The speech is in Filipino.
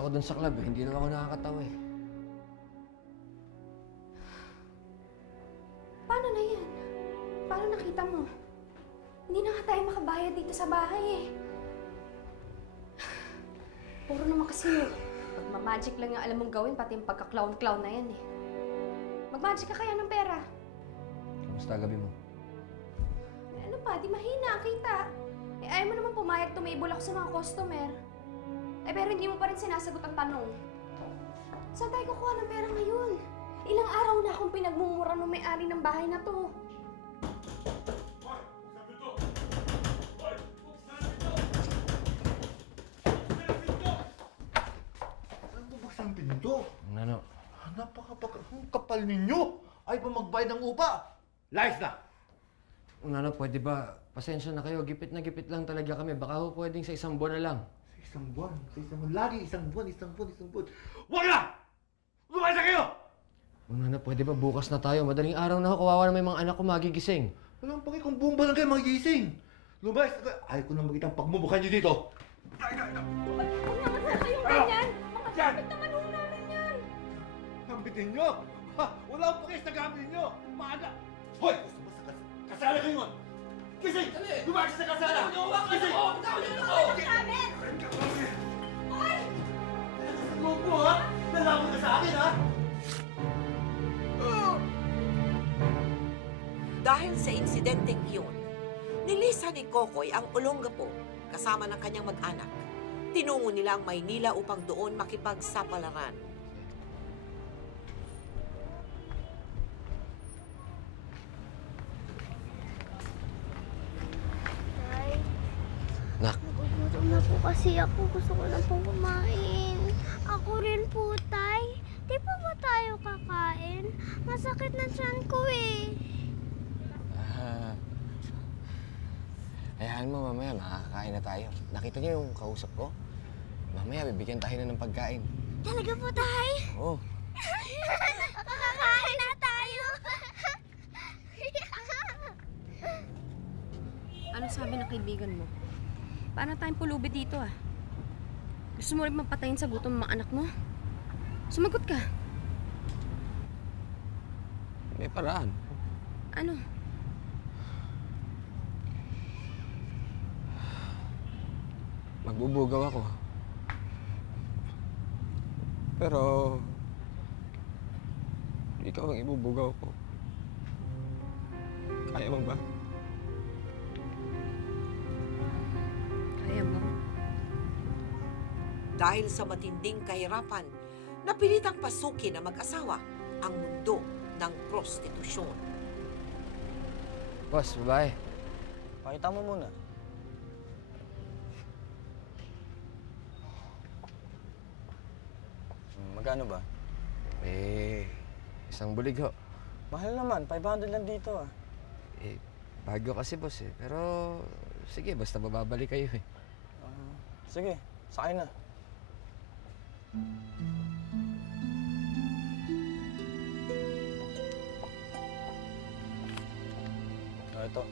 ako dun sa club eh. Hindi naman ako nakakatawa eh. Paano na yan? Paano nakita mo? Hindi na nga tayo makabayad dito sa bahay eh. Puro naman kasi magmamagic lang yung alam mong gawin, pati yung pagka-clown-clown na yan eh. Magmagic ka kaya ng pera? Kamusta gabi mo? Eh, ano pa, di mahina ang kita. Eh ayaw mo naman pumayag tumable ako sa mga customer. Eh pero hindi mo pa rin sinasagot ang tanong. Saan tayo kukuha ng pera ngayon? Ilang araw na akong pinagmumura ng may-ari ng bahay na to. Ang pinto. Ano? Ang kapal ninyo. Ay pa magbayad ng upa. Layas na. Ano, pwede ba? Pasensya na kayo. Gipit na gipit lang talaga kami. Baka ho pwedeng sa isang buwan na lang. Sa isang buwan. Lagi isang buwan. Huwag na! Lumayas na kayo! Ano, pwede ba bukas na tayo? Madaling araw na ho. Kawawa na may mga anak ko magigising. Walang paki kung buong buwan lang kayo magigising. Lumayas na kayo. Ayaw ko na makita ang pagmumukha niyo dito. Huwag naman sa kayong ganyan! Mga kapit naman ho namin yan! Gambitin nyo! Ha! Wala akong pakis na gambitin nyo! Maaga! Hoy! Gusto ba sa kasala kayo nun? Gising! Lumayas sa kasala! Gising! Namin! Hoy! Huwag mo ha! Nalaman ka sa akin ha! Dahil sa insidenteng iyon, nilisan ni Kokoy ang Olongapo kasama ng kanyang mag-anak. Tinungo nila ang Maynila upang doon makipagsapalaran. Tay, Nak, nagugutom na po kasi ako. Gusto ko na pong kumain. Ako rin po, Tay. Di pa ba tayo kakain? Masakit na tiyan ko eh. hayaan mo mamaya. Makakakain na tayo. Nakita niyo yung kausap ko? Mamaya bibigyan tayo na ng pagkain. Talaga po, Tay? Oo. Makakain na tayo. Ano sabi ng kaibigan mo? Paano tayong pulubi dito ah? Gusto mo rin mapatayin sa gutom ng mga anak mo? Sumagot ka. May paraan. Ano? Magbubugaw ako. Pero ikaw ang ibubugaw ko. Kaya mo ba? Kaya mo? Dahil sa matinding kahirapan, napilitang pasukin ng mag-asawa ang mundo ng prostitusyon. Boss, babae. Pakita mo muna. Magkano ba? Isang bulig ho. Mahal naman, 500 lang dito ah. Bago kasi boss eh. Pero sige, basta babalik kayo eh. Sige, sakay na. Ito.